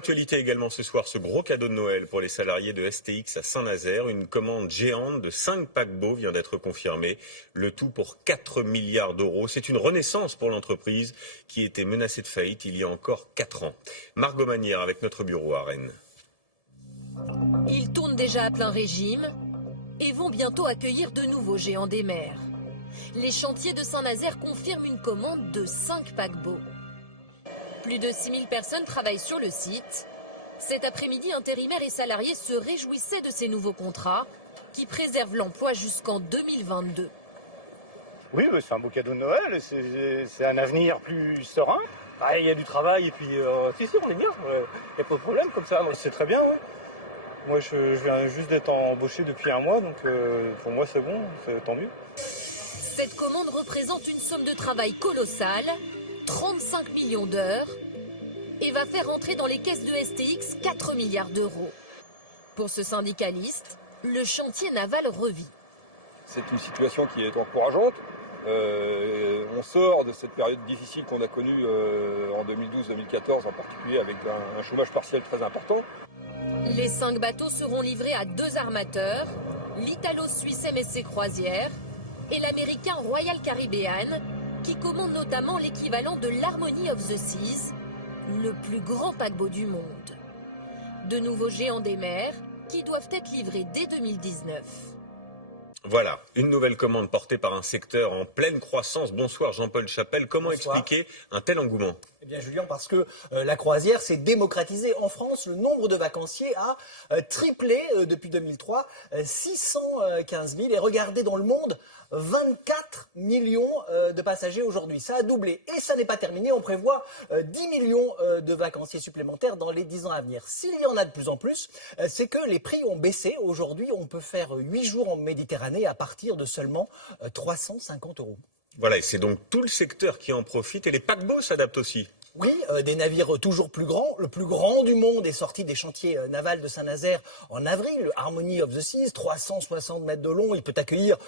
l'actualité également ce soir, ce gros cadeau de Noël pour les salariés de STX à Saint-Nazaire. Une commande géante de 5 paquebots vient d'être confirmée. Le tout pour 4 milliards d'euros. C'est une renaissance pour l'entreprise qui était menacée de faillite il y a encore 4 ans. Margot Manière avec notre bureau à Rennes. Ils tournent déjà à plein régime et vont bientôt accueillir de nouveaux géants des mers. Les chantiers de Saint-Nazaire confirment une commande de 5 paquebots. Plus de 6000 personnes travaillent sur le site. Cet après-midi, intérimaires et salariés se réjouissaient de ces nouveaux contrats qui préservent l'emploi jusqu'en 2022. Oui, c'est un beau cadeau de Noël, c'est un avenir plus serein. Ah, il y a du travail et puis si, on est bien, il n'y a pas de problème comme ça, c'est très bien. Ouais. Moi, je viens juste d'être embauché depuis un mois, donc pour moi c'est bon, c'est tant mieux. Cette commande représente une somme de travail colossale, 35 millions d'heures, et va faire entrer dans les caisses de STX 4 milliards d'euros. Pour ce syndicaliste, le chantier naval revit. C'est une situation qui est encourageante. On sort de cette période difficile qu'on a connue en 2012-2014, en particulier avec un chômage partiel très important. Les 5 bateaux seront livrés à 2 armateurs, l'italo-suisse MSC Croisière et l'américain Royal Caribbean, qui commande notamment l'équivalent de l'Harmony of the Seas, le plus grand paquebot du monde. De nouveaux géants des mers qui doivent être livrés dès 2019. Voilà, une nouvelle commande portée par un secteur en pleine croissance. Bonsoir Jean-Paul Chapelle, comment expliquer un tel engouement ? Eh bien Julien, parce que la croisière s'est démocratisée en France. Le nombre de vacanciers a triplé depuis 2003, 615 000. Et regardez dans le monde, 24 millions de passagers aujourd'hui. Ça a doublé. Et ça n'est pas terminé. On prévoit 10 millions de vacanciers supplémentaires dans les 10 ans à venir. S'il y en a de plus en plus, c'est que les prix ont baissé. Aujourd'hui, on peut faire 8 jours en Méditerranée à partir de seulement 350 €. Voilà, et c'est donc tout le secteur qui en profite et les paquebots s'adaptent aussi. Oui, des navires toujours plus grands. Le plus grand du monde est sorti des chantiers navals de Saint-Nazaire en avril, le Harmony of the Seas, 360 mètres de long. Il peut accueillir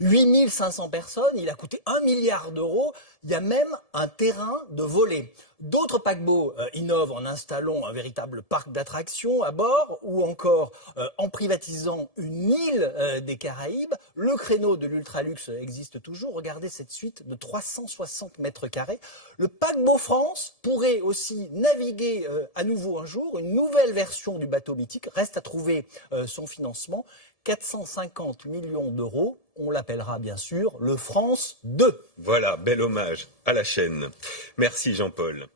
8500 personnes. Il a coûté 1 milliard d'euros. Il y a même un terrain de volley. D'autres paquebots innovent en installant un véritable parc d'attractions à bord ou encore en privatisant une île des Caraïbes. Le créneau de l'ultraluxe existe toujours. Regardez cette suite de 360 mètres carrés. Le paquebot France pourrait aussi naviguer à nouveau un jour. Une nouvelle version du bateau mythique. Reste à trouver son financement. 450 millions d'euros. On l'appellera bien sûr le France 2. Voilà, bel hommage à la chaîne. Merci Jean-Paul.